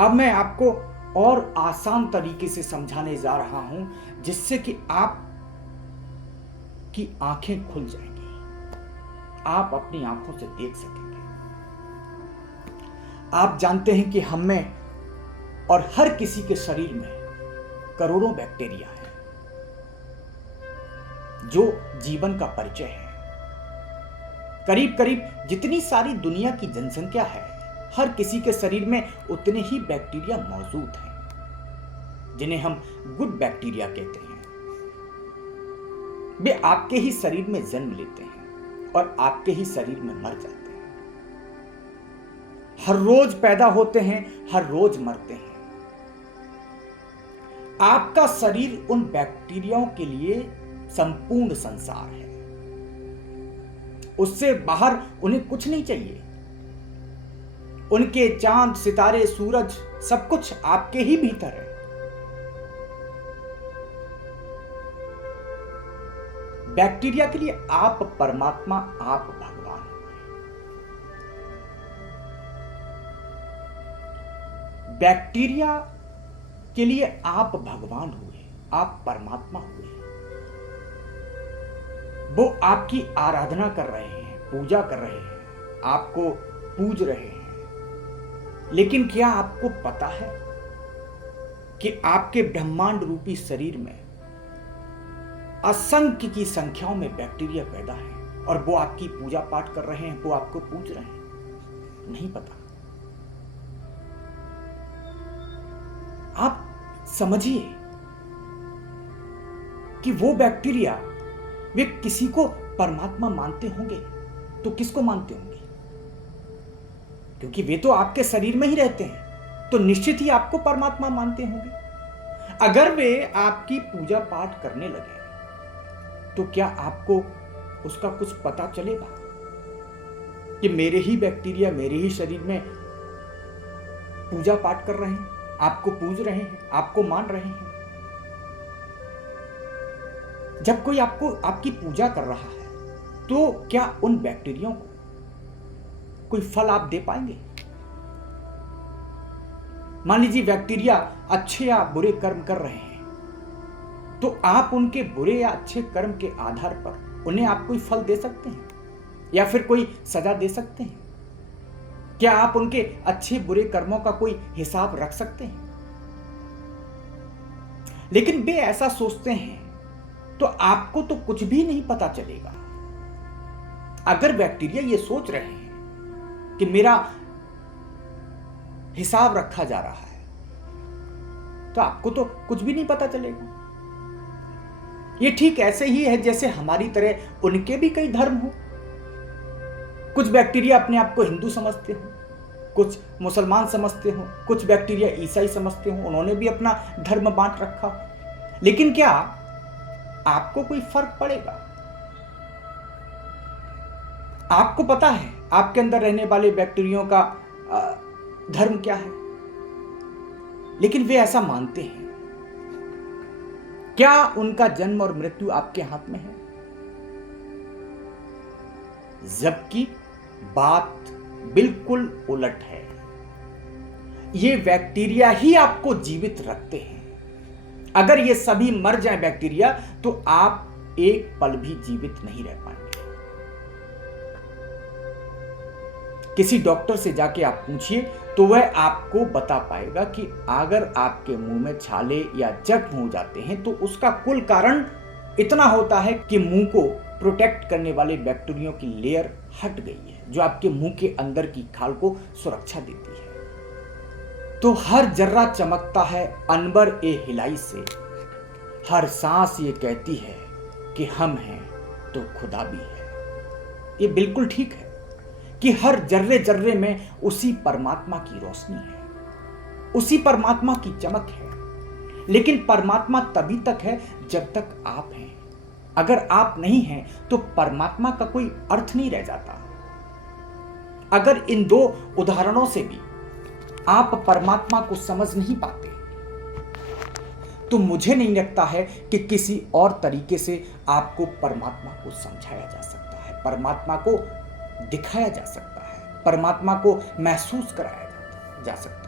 अब मैं आपको और आसान तरीके से समझाने जा रहा हूं, जिससे कि आप की आंखें खुल जाएंगी, आप अपनी आंखों से देख सकेंगे। आप जानते हैं कि हम में और हर किसी के शरीर में करोड़ों बैक्टीरिया हैं, जो जीवन का परिचय है। करीब करीब जितनी सारी दुनिया की जनसंख्या है, हर किसी के शरीर में उतने ही बैक्टीरिया मौजूद हैं, जिन्हें हम गुड बैक्टीरिया कहते हैं। वे आपके ही शरीर में जन्म लेते हैं और आपके ही शरीर में मर जाते हैं। हर रोज पैदा होते हैं, हर रोज मरते हैं। आपका शरीर उन बैक्टीरियाओं के लिए संपूर्ण संसार है। उससे बाहर उन्हें कुछ नहीं चाहिए। उनके चांद, सितारे, सूरज सब कुछ आपके ही भीतर है। बैक्टीरिया के लिए आप परमात्मा, आप भगवान हुए। बैक्टीरिया के लिए आप भगवान हुए, आप परमात्मा हुए। वो आपकी आराधना कर रहे हैं, पूजा कर रहे हैं, आपको पूज रहे हैं। लेकिन क्या आपको पता है कि आपके ब्रह्मांड रूपी शरीर में असंख्य की संख्याओं में बैक्टीरिया पैदा है और वो आपकी पूजा पाठ कर रहे हैं, वो आपको पूज रहे हैं? नहीं पता। आप समझिए कि वो बैक्टीरिया, वे किसी को परमात्मा मानते होंगे तो किसको मानते होंगे? क्योंकि वे तो आपके शरीर में ही रहते हैं, तो निश्चित ही आपको परमात्मा मानते होंगे। अगर वे आपकी पूजा पाठ करने लगे तो क्या आपको उसका कुछ पता चलेगा कि मेरे ही बैक्टीरिया मेरे ही शरीर में पूजा पाठ कर रहे हैं, आपको पूज रहे हैं, आपको मान रहे हैं? जब कोई आपकी पूजा कर रहा है तो क्या उन बैक्टीरिया को कोई फल आप दे पाएंगे? मान लीजिए बैक्टीरिया अच्छे या बुरे कर्म कर रहे हैं, तो आप उनके बुरे या अच्छे कर्म के आधार पर उन्हें आप कोई फल दे सकते हैं या फिर कोई सजा दे सकते हैं? क्या आप उनके अच्छे बुरे कर्मों का कोई हिसाब रख सकते हैं? लेकिन वे ऐसा सोचते हैं तो आपको तो कुछ भी नहीं पता चलेगा। अगर बैक्टीरिया ये सोच रहे हैं कि मेरा हिसाब रखा जा रहा है, तो आपको तो कुछ भी नहीं पता चलेगा। ये ठीक ऐसे ही है जैसे हमारी तरह उनके भी कई धर्म हो। कुछ बैक्टीरिया अपने आप को हिंदू समझते हो, कुछ मुसलमान समझते हो, कुछ बैक्टीरिया ईसाई समझते हो, उन्होंने भी अपना धर्म बांट रखा। लेकिन क्या आपको कोई फर्क पड़ेगा? आपको पता है आपके अंदर रहने वाले बैक्टीरिया का धर्म क्या है? लेकिन वे ऐसा मानते हैं। क्या उनका जन्म और मृत्यु आपके हाथ में है? जबकि बात बिल्कुल उलट है। ये बैक्टीरिया ही आपको जीवित रखते हैं। अगर ये सभी मर जाए बैक्टीरिया, तो आप एक पल भी जीवित नहीं रह पाएंगे। किसी डॉक्टर से जाके आप पूछिए तो वह आपको बता पाएगा कि अगर आपके मुंह में छाले या जख्म हो जाते हैं तो उसका कुल कारण इतना होता है कि मुंह को प्रोटेक्ट करने वाले बैक्टीरिया की लेयर हट गई है, जो आपके मुंह के अंदर की खाल को सुरक्षा देती है। तो हर जर्रा चमकता है अनबर ए हिलाई से, हर सांस ये कहती है कि हम हैं तो खुदा भी है। ये बिल्कुल ठीक है कि हर जर्रे जर्रे में उसी परमात्मा की रोशनी है, उसी परमात्मा की चमक है। लेकिन परमात्मा तभी तक है जब तक आप हैं। अगर आप नहीं हैं तो परमात्मा का कोई अर्थ नहीं रह जाता। अगर इन दो उदाहरणों से भी आप परमात्मा को समझ नहीं पाते, तो मुझे नहीं लगता है कि किसी और तरीके से आपको परमात्मा को समझाया जा सकता है, परमात्मा को दिखाया जा सकता है, परमात्मा को महसूस कराया जा सकता है।